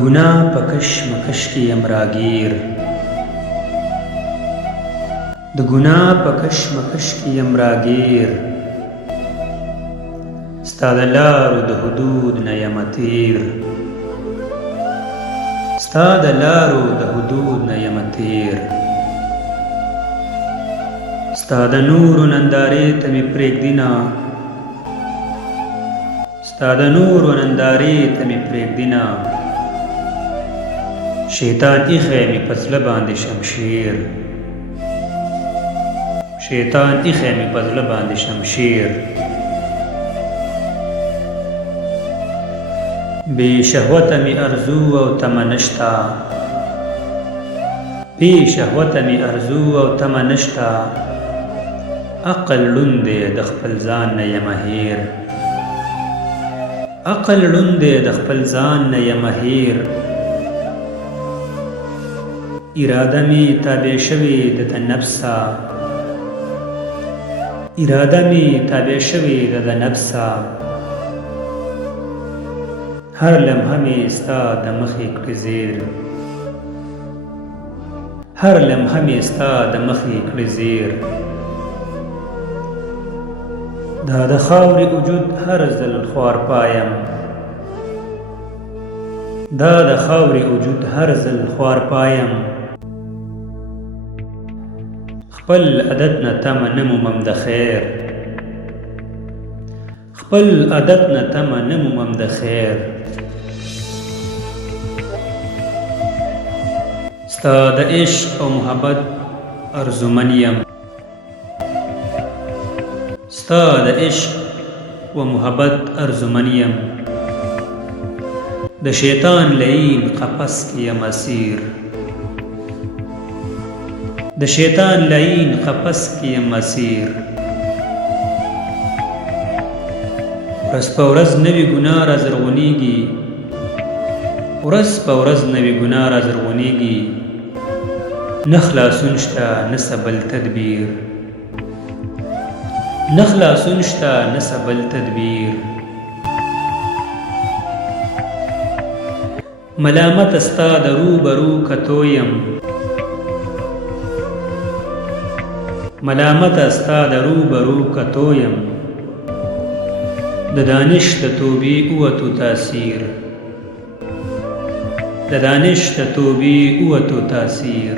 گناه په کشمکش کې یم راګیر، د ګناه په کشمکش کې یم راګیر، ستا د لارو د حدود نه یم تیر، ستا د لارو د حدود نه یم تیر، ستا د نورو نندارې ته مې پرېږدي نه، ستا د نورو نندارې ته مې پرېږدي نه، شیطان ایښی مې په زړه باندې شمشیر، شیطان ایښی مې په زړه باندې شمشیر، بې شهوته مې ارزو او تمه نشته، بې شهوته مې ارزو او تمه نشته، عقل ړوند دی د خپل ځان نه یمه هیر، عقل ړوند دی د خپل ځان نه یمه هیر، اراده مې تابع شوې ده د نفسه، اراده مې تابع شوې ده د نفسه، هر لمحه مې ستا د مخې کړې زیر، هر لمحه مې ستا د مخې کړې زیر، دا د خاورې وجود هر ځل خوار پایم، دا د خاورې وجود هر ځل خوار پایم، خپل عادت نه تمه نه مومم د خیر، خپل عادت نه تمه نه مومم د خیر، ستا د عشق او محبت ارزومن یم، ستا د عشق و محبت ارزومن یم، د شیطان لعین قفس کې یم اسیر، د شیطان لعین قفس کې یم اسیر، ورځ په ورځ نوې ګناه را زرغونېږي، ورځ په ورځ نوې ګناه را زرغونېږي، نه خلاصون شته نه څه بل تدبیر، نه خلاصون شته نه څه بل تدبیر، ملامت ستا د روبرو کتو یم، ملامت ستا د روبرو کتو یم، د دانش د توبې اوتو تاثیر، د دانش د توبې اوتو تاثیر،